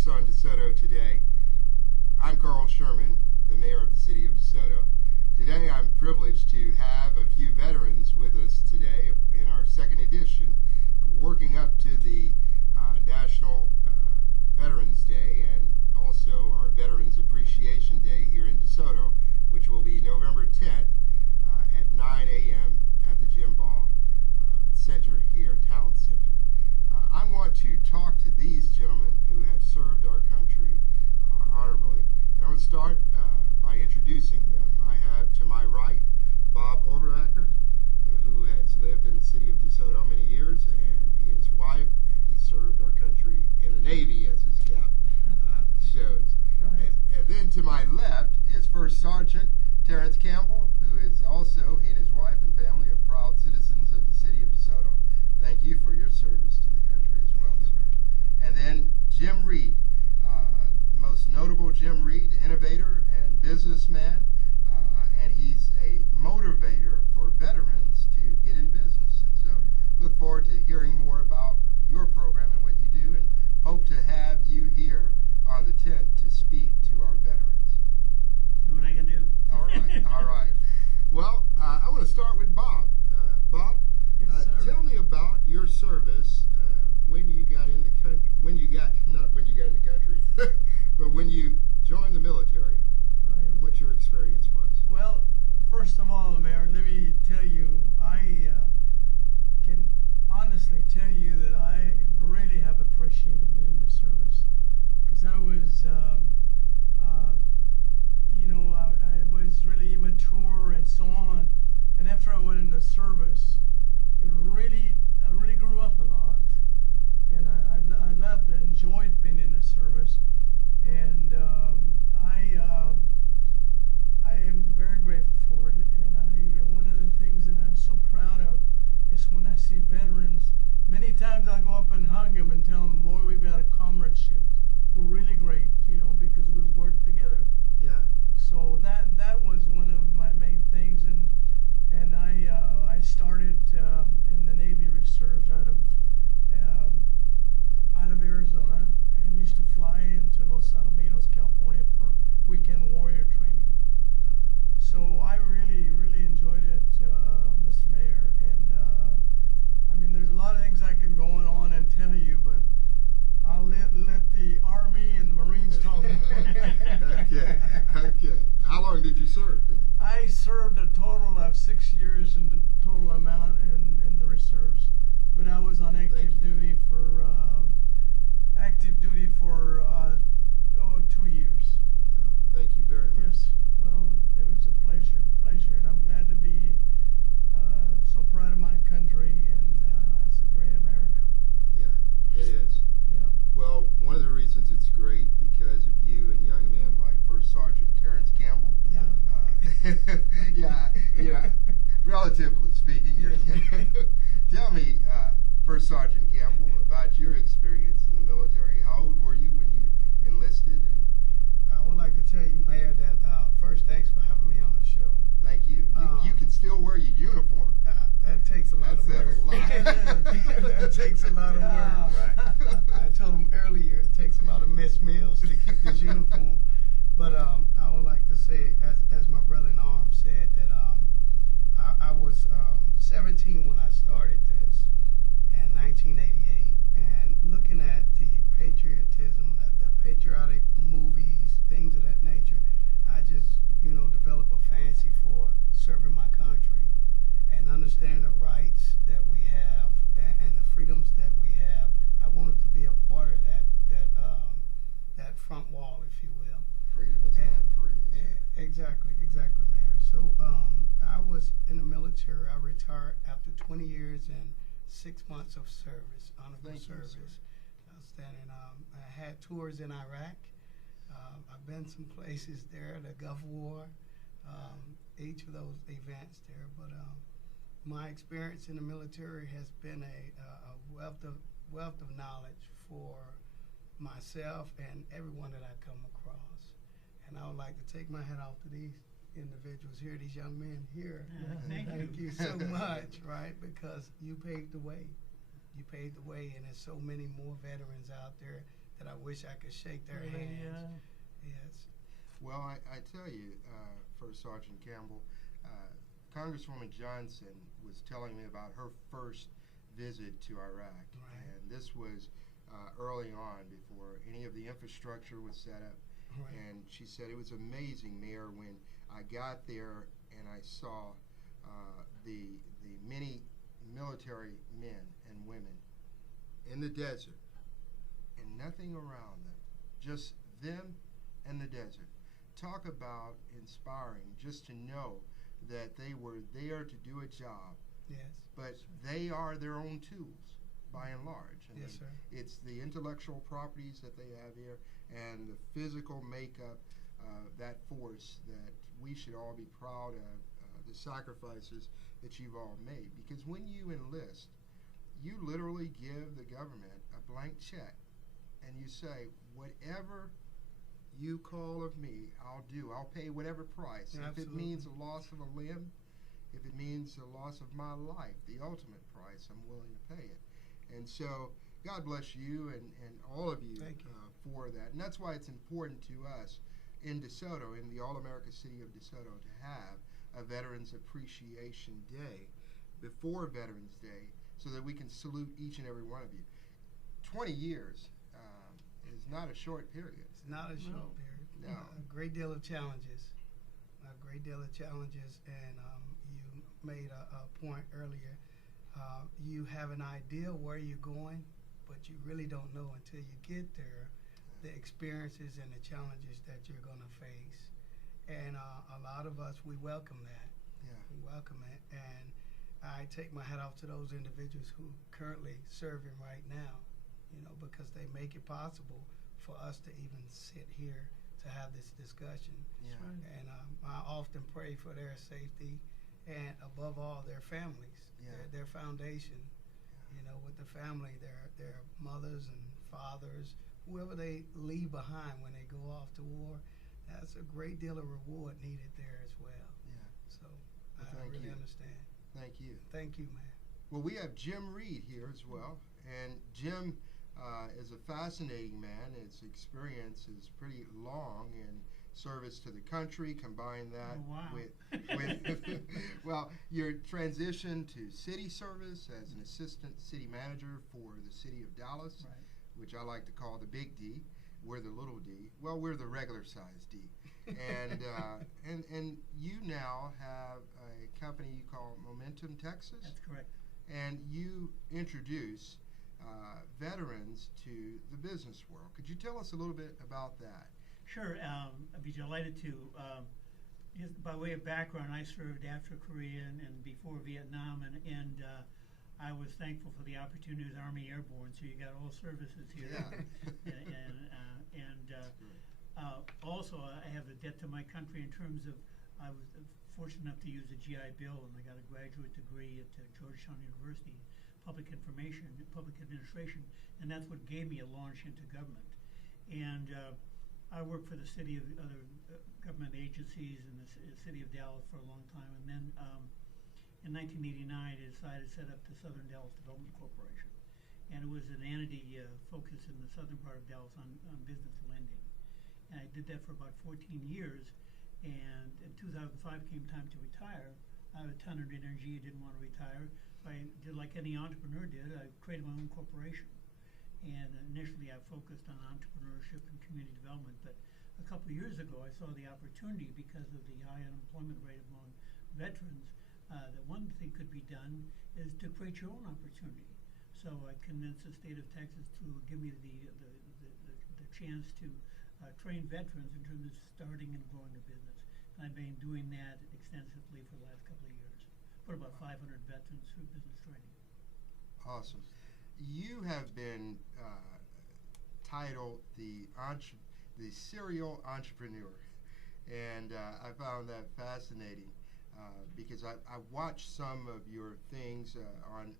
focus on DeSoto today. I'm Sherman, the mayor of the city of DeSoto. Today I'm privileged to have a few veterans with us today in our second edition, working up to the National Veterans Day and also our Veterans Appreciation Day here in DeSoto, which will be November 10th at 9 a.m. at the Jim Center here, Town Center. I want to talk to these gentlemen who have served our country honorably. And I want to start by introducing them. I have to my right Bob Overacher, who has lived in the city of DeSoto many years, and he and his wife, and he served our country in the Navy, as his cap shows. Right. And then to my left is First Sergeant Terrance Campbell, who is also, he and his wife and family are proud citizens of the city of DeSoto. Thank you for your service to the country as well, sir. And then Jim Reid, most notable Jim Reid, innovator and businessman, and he's a motivator for veterans to get in business. And so look forward to hearing more about your program and what you do, and hope to have you here on the 10th to speak to our veterans. See what I can do. All right, all right. Well, I want to start with Bob. Bob, Yes, tell me about your service when you got in the country. Not when you got in the country, but when you joined the military. Right. What your experience was. Well, first of all, Mayor, let me tell you, I can honestly tell you that I really have appreciated being in the service, because I was, I was really immature and so on. And after I went in the service, I really grew up a lot, and I loved and enjoyed being in the service, and I am very grateful for it. And one of the things that I'm so proud of is when I see veterans. Many times I'll go up and hug them and tell them, "Boy, we've got a comradeship. We're really great, because we work together." Yeah. So that was one of my main things, and I started in the Navy Reserves out of Arizona, and used to fly into Los Alamitos, California for weekend warrior training. So I really enjoyed it, Mr. Mayor, and there's a lot of things I can go on and tell you, but I'll let the Army and the Marines talk. Okay. How long did you serve? I served a total of 6 years in the total amount in the reserves, but I was on active duty for 2 years. Thank you very much. Yes. Well, it was a pleasure, and I'm glad to be so proud of my country, and it's a great America. Yeah, it is. Yeah. Well, one of the reasons it's great because of you and young men like First Sergeant Terrance Campbell. Yeah. Yeah. Relatively speaking, tell me, First Sergeant Campbell, about your experience in the military. How old were you when you enlisted? And I would like to tell you, Mayor, that first, thanks for having me on the show. thank you. You can still wear your uniform. That takes a lot of work. That takes a lot of work, right? I told him earlier, it takes a lot of missed meals to keep this uniform. But I would like to say, as my brother-in-arms said, that I was 17 when I started this in 1988, and looking at the patriotism, the patriotic movies, things of that nature, I just, developed a fancy for serving my country and understanding the rights that we have and the freedoms that we have. I wanted to be a part of that front wall, if you will. Freedom is not free. Exactly, Mayor. So I was in the military. I retired after 20 years and 6 months of service, honorable service. Outstanding. I had tours in Iraq. I've been some places there, the Gulf War, each of those events there. But my experience in the military has been a wealth of knowledge for myself and everyone that I come across. And I would like to take my hat off to these individuals here, these young men here. Thank you so much, right? Because you paved the way. You paved the way, and there's so many more veterans out there that I wish I could shake their Really, hands. Yes. Well, I tell you, First Sergeant Campbell, Congresswoman Johnson was telling me about her first visit to Iraq, Right. and this was early on before any of the infrastructure was set up. Right. And she said it was amazing, Mayor, when I got there and I saw the many military men and women in the desert and nothing around them, just them and the desert. Talk about inspiring, just to know that they were there to do a job, Yes. but they are their own tools by and large. I Yes, mean, sir. it's the intellectual properties that they have here and the physical makeup, that force that we should all be proud of, the sacrifices that you've all made. Because when you enlist, you literally give the government a blank check and you say, whatever you call of me, I'll do. I'll pay whatever price. If it Absolutely. means the loss of a limb, if it means the loss of my life, the ultimate price, I'm willing to pay it. And so, God bless you and all of you, Thank you. for that. And that's why it's important to us in DeSoto, in the All-America City of DeSoto, to have a Veterans Appreciation Day before Veterans Day so that we can salute each and every one of you. 20 years is not a short period. It's not a short period. No. A great deal of challenges. A great deal of challenges, and you made a point earlier. You have an idea where you're going, but you really don't know until you get there the experiences and the challenges that you're going to face. And a lot of us, we welcome that. Yeah. We welcome it. And I take my hat off to those individuals who currently serving right now, you know, because they make it possible for us to even sit here to have this discussion. Yeah. That's right. And I often pray for their safety and above all their families, Yeah. their foundation, you know, with the family, their mothers and fathers, whoever they leave behind when they go off to war. That's a great deal of reward needed there as well. Yeah. So Well, I thank really you. understand. Thank you. Thank you, man. Well, we have Jim Reid here as well, and Jim is a fascinating man. His experience is pretty long in service to the country. Combine that Oh, wow. with well, your transition to city service as an assistant city manager for the city of Dallas, Right. which I like to call the Big D. We're the little D. Well, we're the regular size D. And and you now have a company you call Momentum Texas, That's correct. and you introduce veterans to the business world. Could you tell us a little bit about that? Sure, I'd be delighted to. Just by way of background, I served after Korea and before Vietnam, and I was thankful for the opportunity as Army Airborne. So you got all services here, Yeah. and also I have a debt to my country in terms of I was fortunate enough to use a GI Bill, and I got a graduate degree at Georgetown University, public administration, and that's what gave me a launch into government. And I worked for the city of other government agencies in the city of Dallas for a long time, and then in 1989 I decided to set up the Southern Dallas Development Corporation, and it was an entity focused in the southern part of Dallas on business lending. And I did that for about 14 years, and in 2005 came time to retire. I had a ton of energy, didn't want to retire, so I did like any entrepreneur did, I created my own corporation. And initially I focused on entrepreneurship and community development, but a couple of years ago I saw the opportunity because of the high unemployment rate among veterans that one thing could be done is to create your own opportunity. So I convinced the state of Texas to give me the chance to train veterans in terms of starting and growing a business. And I've been doing that extensively for the last couple of years. Put about 500 veterans through business training. Awesome. You have been titled the serial entrepreneur, and I found that fascinating because I watched some of your things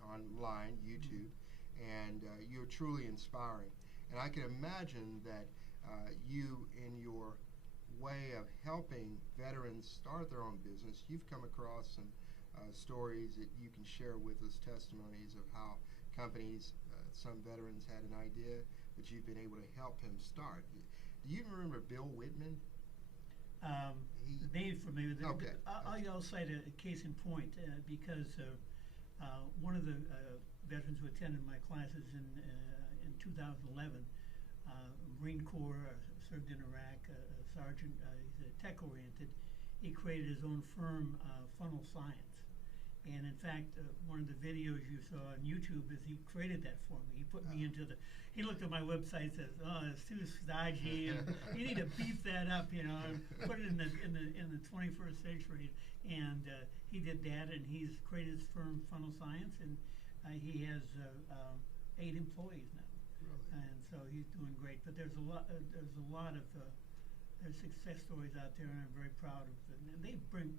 online, YouTube, and you're truly inspiring. And I can imagine that you, in your way of helping veterans start their own business, you've come across some stories that you can share with us, testimonies of how companies, some veterans had an idea, but you've been able to help him start. Do you remember Bill Whitman? The name's familiar. Okay. I'll cite a case in point because one of the veterans who attended my classes in 2011, Marine Corps, served in Iraq, sergeant, he's tech-oriented. He created his own firm, Funnel Science. And in fact, one of the videos you saw on YouTube is he created that for me. He put me into he looked at my website and says, "Oh, it's too stodgy, and you need to beef that up, you know, and put it in the 21st century." And he did that, and he's created his firm, Funnel Science, and he has 8 employees now. Really? And so he's doing great. But there's a lot of there's success stories out there, and I'm very proud of them. And they bring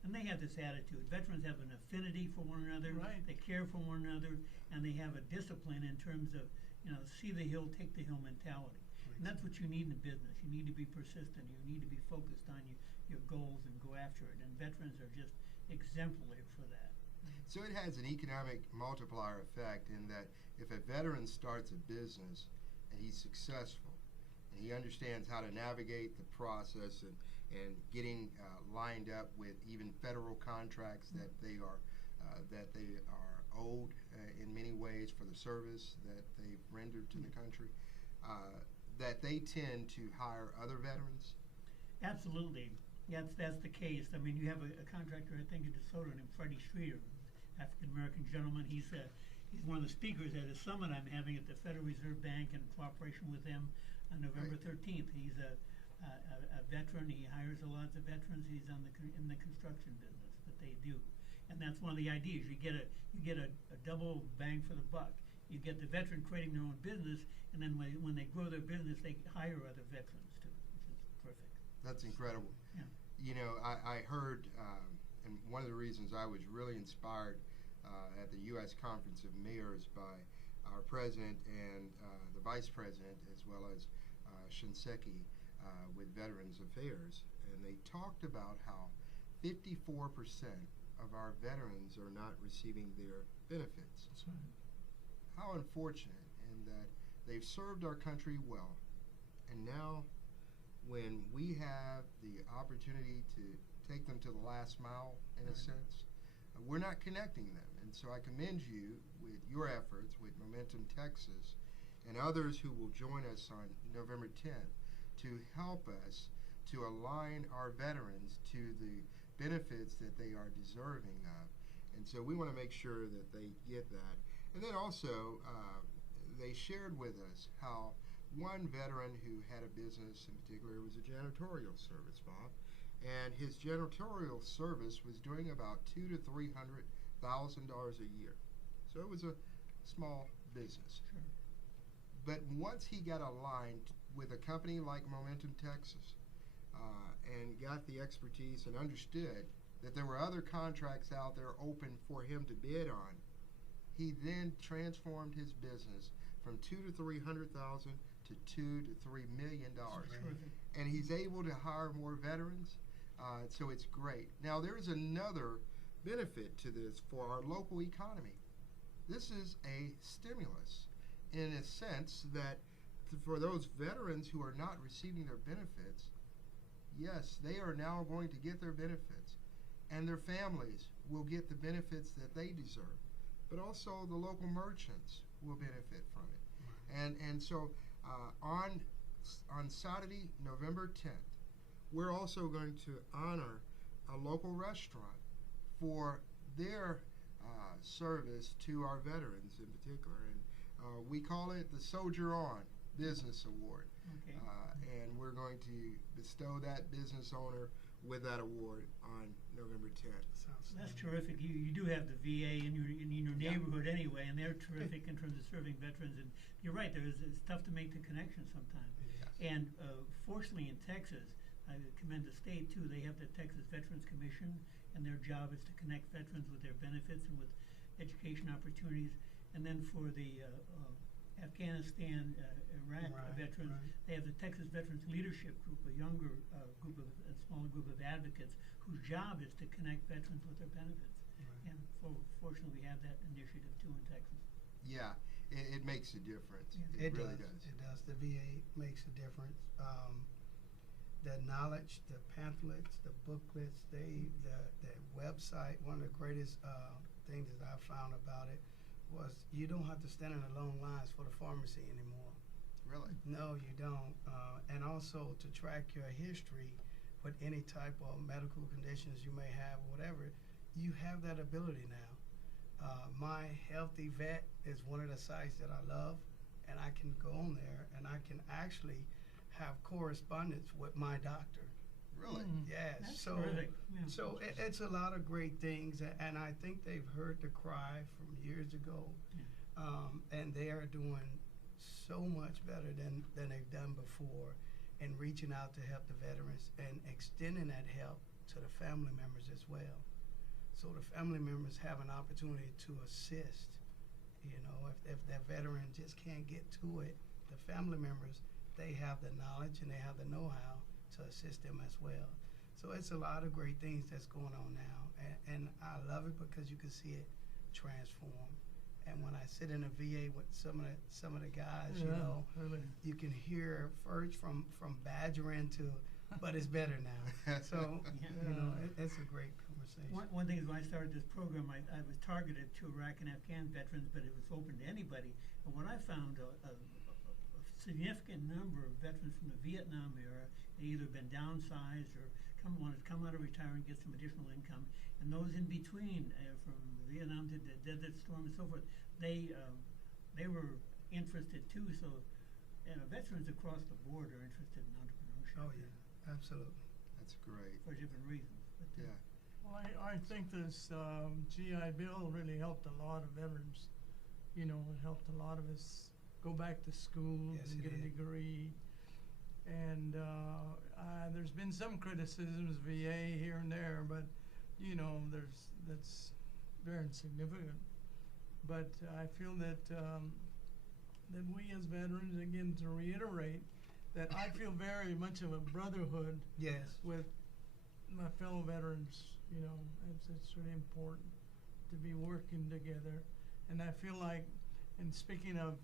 and they have this attitude. Veterans have an affinity for one another. Right. They care for one another, and they have a discipline in terms of, you know, see the hill, take the hill mentality. And that's what you need in business. You need to be persistent. You need to be focused on your goals and go after it. And veterans are just exemplary for that. So it has an economic multiplier effect in that if a veteran starts a business and he's successful and he understands how to navigate the process and getting lined up with even federal contracts that they are owed in many ways for the service that they've rendered to the country, that they tend to hire other veterans? Absolutely. Yeah, that's the case. I mean, you have a contractor, I think, in DeSoto named Freddie Streeter, African-American gentleman. He's one of the speakers at a summit I'm having at the Federal Reserve Bank in cooperation with them on November 13th. He's a veteran. He hires a lot of veterans. He's in the construction business that they do. And that's one of the ideas. You get a double bang for the buck. You get the veteran creating their own business, and then when they grow their business, they hire other veterans too, which is perfect. That's incredible. Yeah. You know, I heard, and one of the reasons I was really inspired at the U.S. Conference of Mayors by our president and the vice president, as well as Shinseki with Veterans Affairs, and they talked about how 54% of our veterans are not receiving their benefits. That's right. How unfortunate, in that they've served our country well, and now when we have the opportunity to take them to the last mile, in a sense, we're not connecting them. And so I commend you with your efforts with Momentum Texas and others who will join us on November 10th to help us to align our veterans to the benefits that they are deserving of. And so we want to make sure that they get that. And then also, they shared with us how one veteran who had a business in particular was a janitorial service, Bob, and his janitorial service was doing about $200,000 to $300,000 a year. So it was a small business. Sure. But once he got aligned with a company like Momentum Texas and got the expertise and understood that there were other contracts out there open for him to bid on, he then transformed his business from $200,000 to $300,000 to $2 to $3 million, and he's able to hire more veterans. So it's great. Now there is another benefit to this for our local economy. This is a stimulus, in a sense that for those veterans who are not receiving their benefits, yes, they are now going to get their benefits, and their families will get the benefits that they deserve. But also the local merchants will benefit from it. And so on Saturday, November 10th, we're also going to honor a local restaurant for their service to our veterans in particular. And we call it the Soldier On Business Award. Okay. And we're going to bestow that business owner with that award on November 10th. That's terrific. You do have the VA in your neighborhood anyway, and they're terrific in terms of serving veterans. And you're right, it's tough to make the connection sometimes. Yes. And fortunately in Texas, I commend the state too, they have the Texas Veterans Commission, and their job is to connect veterans with their benefits and with education opportunities. And then for the Afghanistan, Iraq veterans, they have the Texas Veterans Leadership Group, a younger group of, a smaller group of advocates whose job is to connect veterans with their benefits. And fortunately we have that initiative too in Texas. Yeah, it makes a difference. Yeah. It really does. It does. The VA makes a difference. The knowledge, the pamphlets, the booklets, the website. One of the greatest things that I found about it was you don't have to stand in the long lines for the pharmacy anymore. Really? No, you don't. And also to track your history with any type of medical conditions you may have, whatever, you have that ability now. My Healthy Vet is one of the sites that I love, and I can go on there and I can actually have correspondence with my doctor. Really? Yes. That's So, terrific. Yeah. so it's a lot of great things, and I think they've heard the cry from years ago, and they are doing so much better than they've done before, and reaching out to help the veterans and extending that help to the family members as well. So the family members have an opportunity to assist. You know, if that veteran just can't get to it, the family members, they have the knowledge and they have the know-how to assist them as well. So it's a lot of great things that's going on now, and I love it because you can see it transform. And when I sit in a VA with some of the guys, you know, really. you can hear first from badgering to, but it's better now. So you know, it's a great conversation. One thing is when I started this program, I was targeted to Iraq and Afghan veterans, but it was open to anybody. And when I found a significant number of veterans from the Vietnam era, they either been downsized or wanted to come out of retirement, get some additional income, and those in between, from Vietnam to the Desert Storm and so forth, they were interested too. So, veterans across the board are interested in entrepreneurship. Oh yeah, absolutely. That's great. For different reasons. But, Yeah. Well, I think this GI Bill really helped a lot of veterans. You know, it helped a lot of us go back to school Yes, and it get a did. degree. And there's been some criticisms of VA here and there, but you know, that's very insignificant. But I feel that that we as veterans, again, to reiterate, that I feel very much of a brotherhood Yes. with my fellow veterans. You know, it's really important to be working together. And I feel like, and speaking of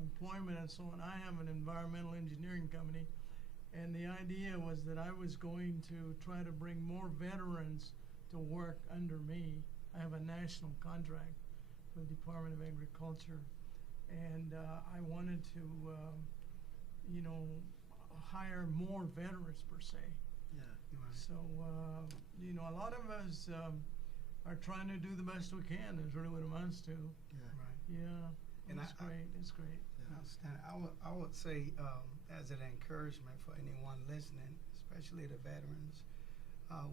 employment and so on, I have an environmental engineering company, and the idea was that I was going to try to bring more veterans to work under me. I have a national contract with the Department of Agriculture, and I wanted to, you know, hire more veterans per se. Yeah. Right. So, you know, a lot of us are trying to do the best we can, is really what it amounts to. Yeah. Right. Yeah, And it's great, it's great. Outstanding. I would say, as an encouragement for anyone listening, especially the veterans,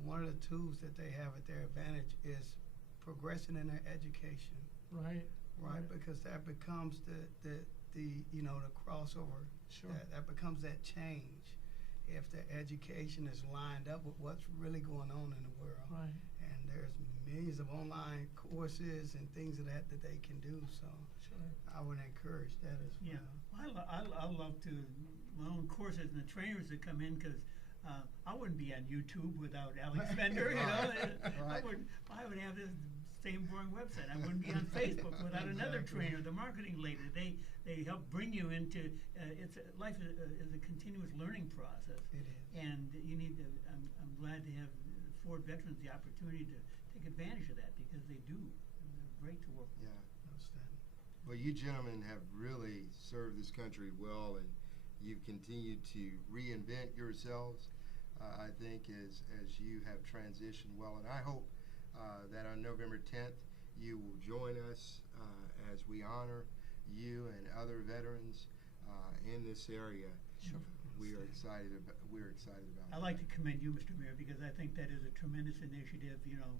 one of the tools that they have at their advantage is progressing in their education. Right. Right, because that becomes the you know, the crossover. Sure. That becomes that change. If the education is lined up with what's really going on in the world. Right. And there's millions of online courses and things of that they can do. So Sure. I would encourage that as well. Yeah, I love to my own courses and the trainers that come in, because I wouldn't be on YouTube without Alex Fender. You know, Right. I would have this same boring website. I wouldn't be on Facebook without another trainer, the marketing lady. They help bring you into life is a continuous learning process. It is. And you need to. I'm glad to have Ford veterans the opportunity to take advantage of that, because they do. And they're great to work with. Yeah. Outstanding. Well, you gentlemen have really served this country well, and you've continued to reinvent yourselves, I think, as you have transitioned well. And I hope that on November 10th, you will join us as we honor you and other veterans in this area. Sure. We're excited about I'd like to commend you, Mr. Mayor, because I think that is a tremendous initiative, you know,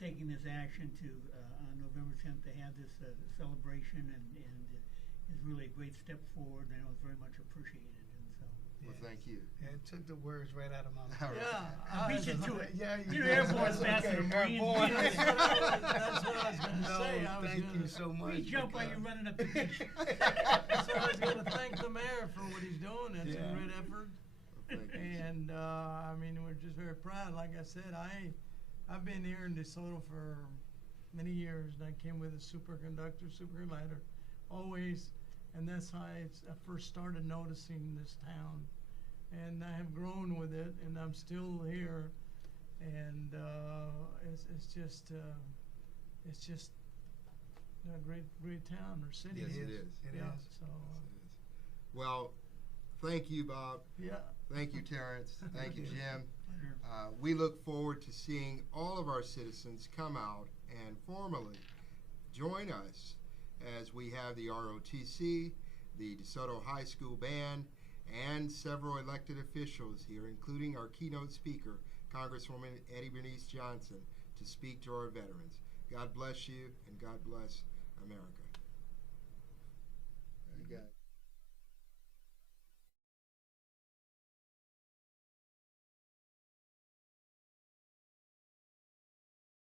taking this action to, on November 10th, to have this celebration, and is really a great step forward, and I know it's very much appreciated, and so. Well, thank you. Yeah, it took the words right out of my mouth. All right. Yeah. I beat you to it. Yeah, You're Air Force Ambassador, Marines. Airborne. That's what I was going to No, say. I was thank gonna, you so much. We jump while because- you're running up the beach. So I was going to thank the mayor for what he's doing. It's Yeah. a great effort. Well, thank you. And I mean, we're just very proud. Like I said, I've been here in DeSoto for many years, and I came with a superconductor, super glider, always, and that's how I first started noticing this town. And I have grown with it, and I'm still here, and it's just a great town or city. Yes, it is. It Yeah, is. so Yes, it is. Well, thank you, Bob. yeah. Thank you, Terrance. Thank you, Jim. Pleasure. We look forward to seeing all of our citizens come out and formally join us as we have the ROTC, the DeSoto High School Band, and several elected officials here, including our keynote speaker, Congresswoman Eddie Bernice Johnson, to speak to our veterans. God bless you, and God bless America.